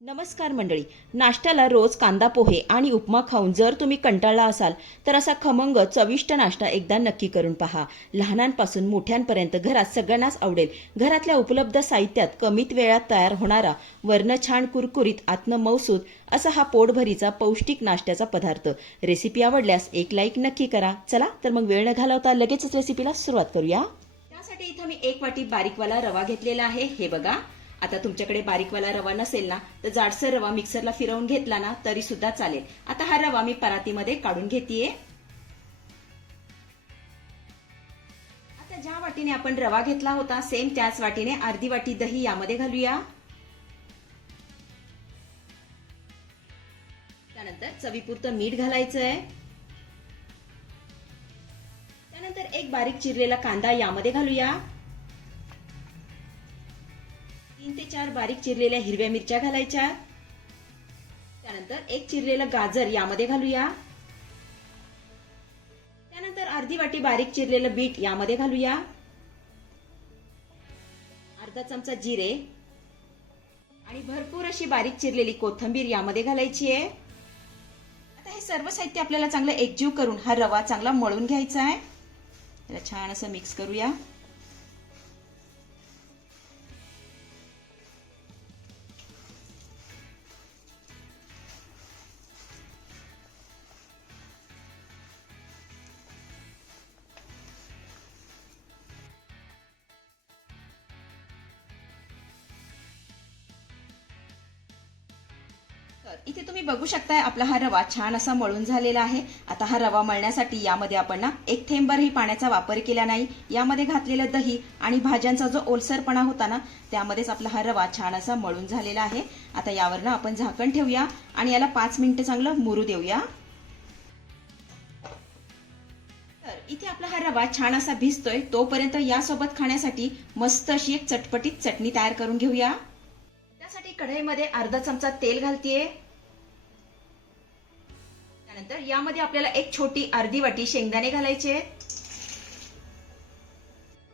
नमस्कार मंडळी. नाश्त्याला रोज कांदा पोहे आणि उपमा खाऊन जर तुम्ही कंटाळला असाल तर असा खमंग चविष्ट नाश्ता एकदा नक्की करून पहा. लहानांपासून मोठ्यांपर्यंत घरात सगळ्यांनाच आवडेल. घरातल्या उपलब्ध साहित्यात कमीत वेळात तयार होणारा वर्ण छान कुरकुरीत आत्ममौसूद असा हा पोटभरीचा पौष्टिक नाश्त्याचा पदार्थ. रेसिपी आवडल्यास एक लाईक नक्की करा. चला तर मग वेळ न घालवता लगेचच रेसिपीला सुरुवात करूया. त्यासाठी इथं मी एक वाटी बारीकवाला रवा घेतलेला आहे. हे बघा. आता तुमच्याकडे बारीकवाला रवा नसेल ना तर जाडसर रवा मिक्सरला फिरवून घेतला ना तरी सुद्धा चालेल. आता हा रवा मी परातीमध्ये काढून घेतेय. आता ज्या वाटीने आपण रवा घेतला होता सेम त्याच वाटीने अर्धी वाटी दही यामध्ये घालूया. त्यानंतर चवीपुरतं मीठ घालायचं आहे त्यानंतर एक बारीक चिरलेला कांदा यामध्ये घालूया. तीन ते चार बारीक चिरलेल्या हिरव्या मिरच्या घालायच्या. त्यानंतर एक चिरलेलं गाजर यामध्ये घालूया. त्यानंतर अर्धी वाटी बारीक चिरलेलं बीट यामध्ये घालूया. अर्धा चमचा जिरे. आणि भरपूर अशी बारीक चिरलेली कोथंबीर यामध्ये घालायची आहे. आता हे सर्व साहित्य आपल्याला चांगलं एकजीव करून हा रवा चांगला मळून घ्यायचा आहे. त्याला छान असं मिक्स करूया. इथे तुम्ही बघू शकताय आपला हा रवा छान असा मळून झालेला आहे. आता हा रवा मळण्यासाठी यामध्ये आपण ना एक थेंबरही पाण्याचा वापर केला नाही. यामध्ये घातलेलं दही आणि भाज्यांचा जो ओलसरपणा होता ना त्यामध्येच आपला हा रवा छान असा मळून झालेला आहे. आता यावर ना आपण झाकण ठेवूया आणि याला पाच मिनिटं चांगलं मुरू देऊया. तर इथे आपला हा रवा छान असा भिजतोय. तोपर्यंत यासोबत खाण्यासाठी मस्त अशी एक चटपटीत चटणी तयार करून घेऊया. त्यासाठी कढईमध्ये अर्धा चमचा तेल घालतीये. त्यानंतर यामध्ये आपल्याला एक छोटी अर्धी वाटी शेंगदाणे घालायचे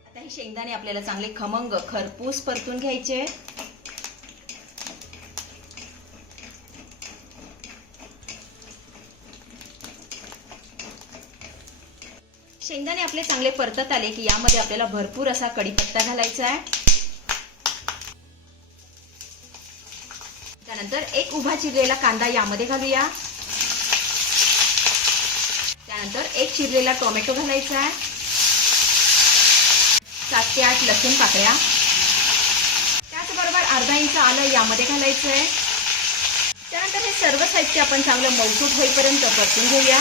आता हे शेंगदाणे आपल्याला चांगले खमंग खरपूस परतून घ्यायचे शेंगदाणे आपले चांगले परतत आले की यामध्ये आपल्याला भरपूर असा कढीपत्ता घालायचा आहे. त्यानंतर एक उभा चिरलेला कांदा यामध्ये घालूया त्यानंतर एक चिरलेला टोमॅटो घालायचा आहे. सात ते आठ लसूण पाकळ्या. त्याचबरोबर अर्धा इंच आलं यामध्ये घालायचं आहे. त्यानंतर हे सर्व साहित्य आपण चांगलं मौसूट होईपर्यंत परतून घेऊया.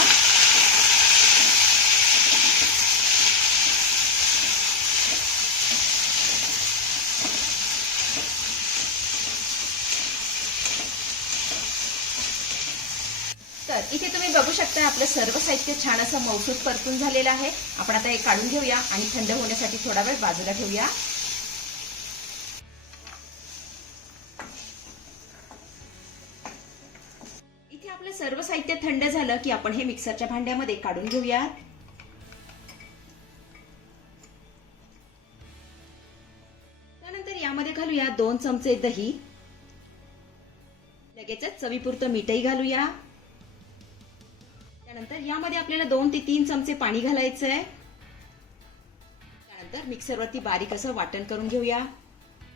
तर इथे तुम्ही बघू शकता आपलं सर्व साहित्य छान असं मौसूद परतून झालेलं आहे. आपण आता हे काढून घेऊया आणि थंड होण्यासाठी थोडा वेळ बाजूला ठेवूया. इथे आपलं सर्व साहित्य थंड झालं की आपण हे मिक्सरच्या भांड्यामध्ये काढून घेऊया त्यानंतर यामध्ये घालूया दोन चमचे दही. लगेचच चवीपुरतं मीठही घालूया. त्यानंतर यामध्ये आपल्याला दोन ते तीन चमचे पाणी घालायचं आहे त्यानंतर मिक्सरवरती बारीक असं वाटण करून घेऊया.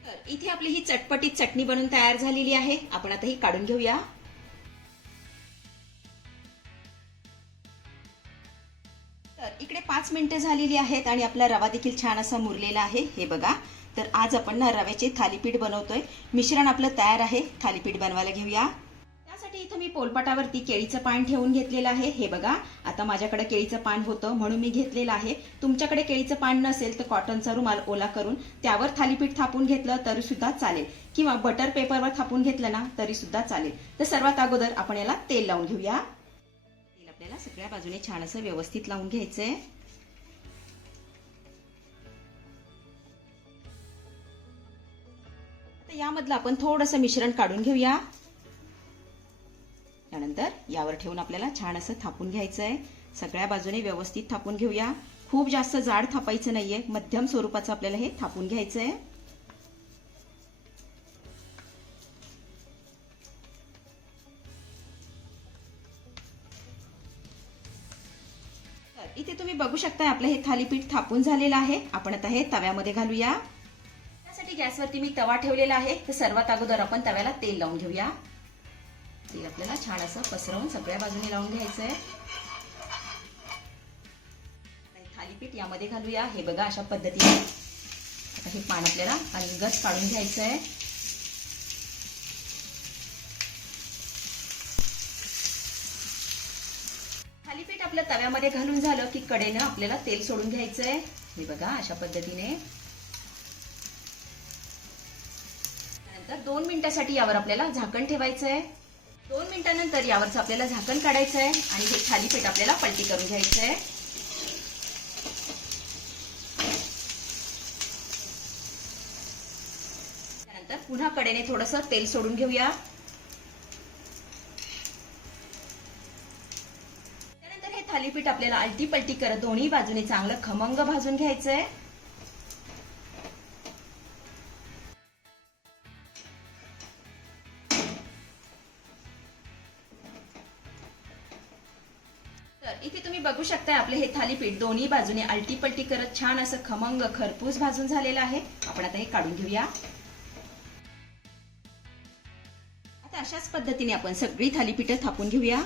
तर इथे आपली ही चटपटीत चटणी बनून तयार झालेली आहे. आपण आता ही काढून घेऊया. तर इकडे पाच मिनिटं झालेली आहेत आणि आपला रवा देखील छान असा मुरलेला आहे. हे बघा. तर आज आपण ना रव्याचे थालीपीठ बनवतोय. मिश्रण आपलं तयार आहे. थालीपीठ बनवायला घेऊया. त्यासाठी इथं मी पोलपाटावरती केळीचं पान ठेवून घेतलेलं आहे. हे बघा आता माझ्याकडे केळीचं पान होतं म्हणून मी घेतलेलं आहे. तुमच्याकडे केळीचं पान नसेल तर कॉटनचा रुमाल ओला करून त्यावर थालीपीठ थापून घेतलं तरी सुद्धा चालेल. किंवा बटर पेपरवर थापून घेतलं ना तरी सुद्धा चालेल. तर सर्वात अगोदर आपण याला तेल लावून घेऊया. तेल आपल्याला सगळ्या बाजूने छान असं व्यवस्थित लावून घ्यायचंय. यामधलं आपण थोडंसं मिश्रण काढून घेऊया. त्यानंतर यावर ठेवून आपल्याला छान असं थापून घ्यायचं आहे सगळ्या बाजूने व्यवस्थित थापून घेऊया. खूप जास्त जाड थापायचं नाहीये. मध्यम स्वरूपाचं आपल्याला हे थापून घ्यायचं आहे इथे तुम्ही बघू शकता आपलं हे थालीपीठ थापून झालेलं आहे. आपण आता हे तव्यामध्ये घालूया. त्यासाठी गॅसवरती मी तवा ठेवलेला आहे. तर सर्वात अगोदर आपण तव्याला तेल लावून घेऊया. तेल आपल्याला छान असं पसरवून सगळ्या बाजूने लावून घ्यायचं आहे थालीपीठ यामध्ये घालूया. हे बघा अशा पद्धतीने. आता हे पान आपल्याला अलगद काढून घ्यायचं आहे थालीपीठ आपल्या तव्यामध्ये घालून झालं की कडेनं आपल्याला तेल सोडून घ्यायचं आहे हे बघा अशा पद्धतीने. नंतर दोन मिनिटासाठी यावर आपल्याला झाकण ठेवायचं आहे दोन मिनिटानंतर यावरचं आपल्याला झाकण काढायचं आहे आणि हे थालीपीठ आपल्याला पलटी करून घ्यायचं आहे. त्यानंतर पुन्हा कडेने थोडंसं तेल सोडून घेऊया. त्यानंतर हे थालीपीठ आपल्याला अलटी पलटी करत दोन्ही बाजूने चांगलं खमंग भाजून घ्यायचंय. आहे शकताय. आपले हे थालीपीठ दोन्ही बाजूने अल्टीपल्टी करत छान असं खमंग खरपूस भाजून झालेलं आहे. आपण आता हे काढून घेऊया. आता अशाच पद्धतीने आपण सगळी थालीपीठं थापून घेऊया.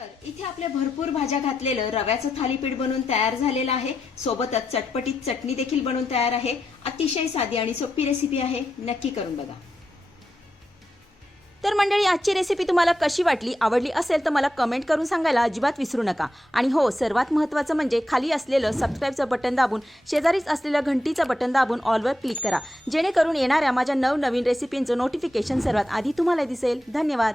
तर इथे आपल्या भरपूर भाज्या घातलेलं. रव्याचं थालीपीठ बनवून तयार झालेलं आहे. सोबतच चटपटीत चटणी देखील बनवून तयार आहे. अतिशय साधी आणि सोपी रेसिपी आहे. नक्की करून बघा. तर मंडळी आजची रेसिपी तुम्हाला कशी वाटली आवडली असेल तर मला कमेंट करून सांगायला अजिबात विसरू नका. आणि हो सर्वात महत्त्वाचं म्हणजे खाली असलेलं सबस्क्राईबचं बटन दाबून शेजारीच असलेलं घंटीचं बटन दाबून ऑलवर क्लिक करा. जेणेकरून येणाऱ्या माझ्या नवनवीन रेसिपींचं नोटिफिकेशन सर्वात आधी तुम्हाला दिसेल. धन्यवाद.